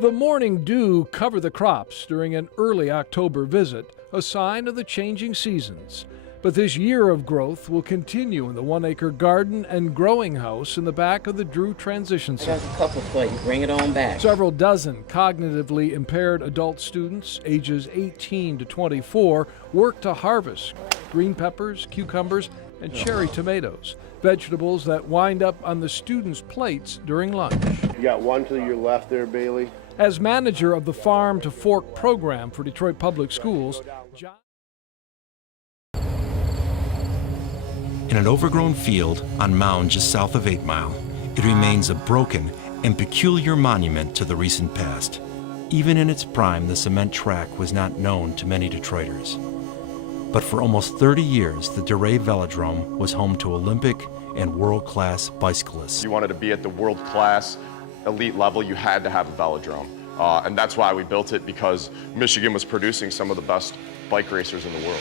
The morning dew covered the crops during an early October visit, a sign of the changing seasons. But this year of growth will continue in the 1-acre garden and growing house in the back of the Drew Transition Center. There's a couple for you. Bring it on back. Several dozen cognitively impaired adult students, ages 18 to 24, work to harvest green peppers, cucumbers, and cherry tomatoes, vegetables that wind up on the students' plates during lunch. You got one to your left there, Bailey. As manager of the Farm to Fork program for Detroit Public Schools, John... In an overgrown field on Mound just south of 8 Mile, it remains a broken and peculiar monument to the recent past. Even in its prime, the cement track was not known to many Detroiters. But for almost 30 years, the DeRay Velodrome was home to Olympic and world-class bicyclists. You wanted to be at the world-class elite level, you had to have a velodrome. And that's why we built it, because Michigan was producing some of the best bike racers in the world.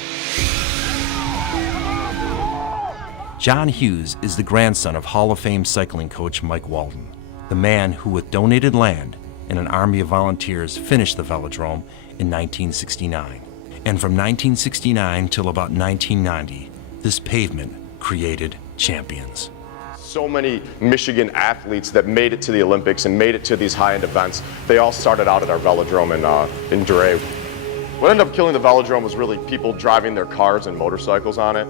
John Hughes is the grandson of Hall of Fame cycling coach Mike Walden, the man who, with donated land and an army of volunteers, finished the velodrome in 1969. And from 1969 till about 1990, this pavement created champions. So many Michigan athletes that made it to the Olympics and made it to these high-end events, they all started out at our velodrome in DeRay. What ended up killing the velodrome was really people driving their cars and motorcycles on it.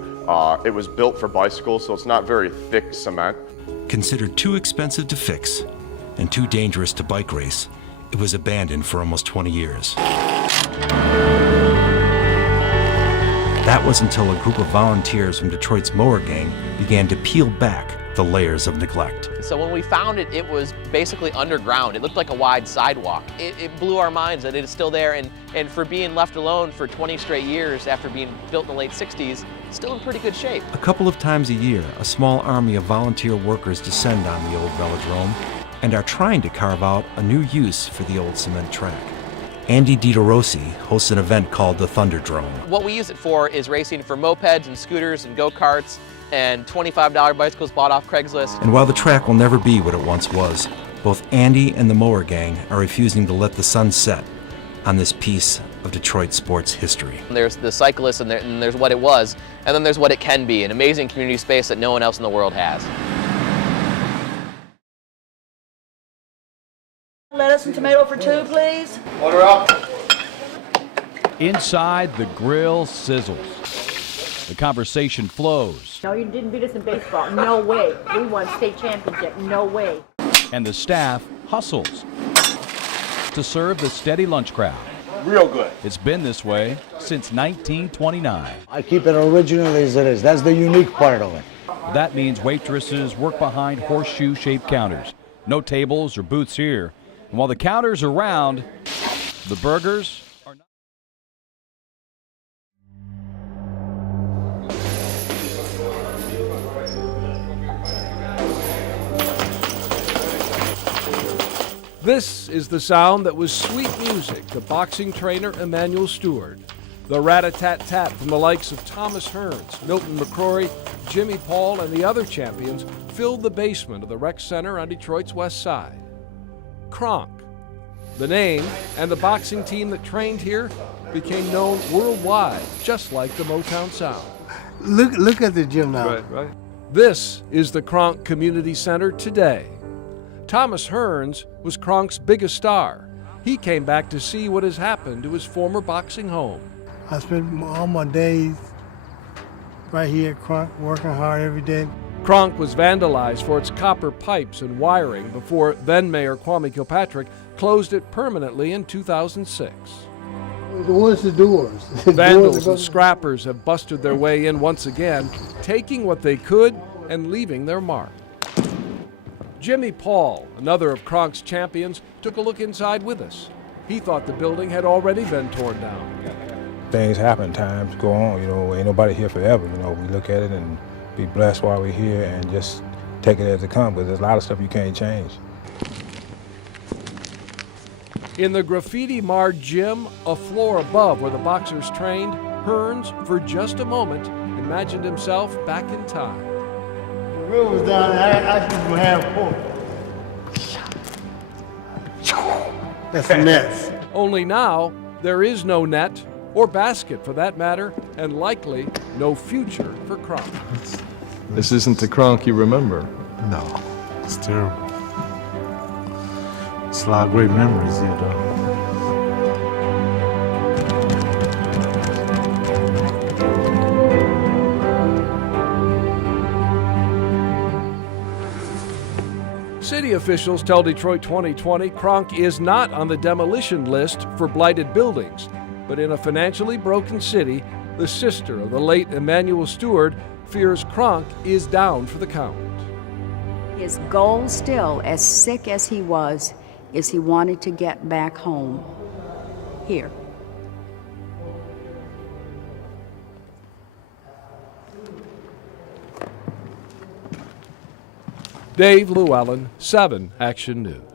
It was built for bicycles, so it's not very thick cement. Considered too expensive to fix and too dangerous to bike race, it was abandoned for almost 20 years. That was until a group of volunteers from Detroit's mower gang began to peel back the layers of neglect. So when we found it, it was basically underground. It looked like a wide sidewalk. It blew our minds that it is still there, and for being left alone for 20 straight years after being built in the late 60s, still in pretty good shape. A couple of times a year, a small army of volunteer workers descend on the old velodrome and are trying to carve out a new use for the old cement track. Andy DiDeRossi hosts an event called the Thunderdrome. What we use it for is racing for mopeds and scooters and go-karts and $25 bicycles bought off Craigslist. And while the track will never be what it once was, both Andy and the mower gang are refusing to let the sun set on this piece of Detroit sports history. There's the cyclists and there's what it was, and then there's what it can be, an amazing community space that no one else in the world has. Lettuce and tomato for 2, please. Order up. Inside, the grill sizzles. The conversation flows. No, you didn't beat us in baseball. No way. We won state championship. No way. And the staff hustles to serve the steady lunch crowd. Real good. It's been this way since 1929. I keep it original as it is. That's the unique part of it. That means waitresses work behind horseshoe-shaped counters. No tables or booths here. And while the counters are round, the burgers are not. This is the sound that was sweet music to boxing trainer Emanuel Stewart. The rat-a-tat-tat from the likes of Thomas Hearns, Milton McCrory, Jimmy Paul, and the other champions filled the basement of the rec center on Detroit's west side. Kronk. The name and the boxing team that trained here became known worldwide, just like the Motown Sound. Look at the gym now. Right. This is the Kronk Community Center today. Thomas Hearns was Kronk's biggest star. He came back to see what has happened to his former boxing home. I spend all my days right here at Kronk, working hard every day. Kronk was vandalized for its copper pipes and wiring before then-Mayor Kwame Kilpatrick closed it permanently in 2006. What's the doors? Vandals and scrappers have busted their way in once again, taking what they could and leaving their mark. Jimmy Paul, another of Kronk's champions, took a look inside with us. He thought the building had already been torn down. Things happen, times go on, ain't nobody here forever, we look at it and be blessed while we're here and just take it as it comes, because there's a lot of stuff you can't change. In the graffiti-marred gym, a floor above where the boxers trained, Hearns, for just a moment, imagined himself back in time. The room was down there, I should have 4. That's the Nets. Only now, there is no net, or basket for that matter, and likely no future for Kronk. This isn't the Kronk you remember. No, it's terrible. It's a lot of great memories here, though. City officials tell Detroit 2020 Kronk is not on the demolition list for blighted buildings, but in a financially broken city, the sister of the late Emanuel Stewart fears Kronk is down for the count. His goal still, as sick as he was, is he wanted to get back home, here. Dave Llewellyn, 7 Action News.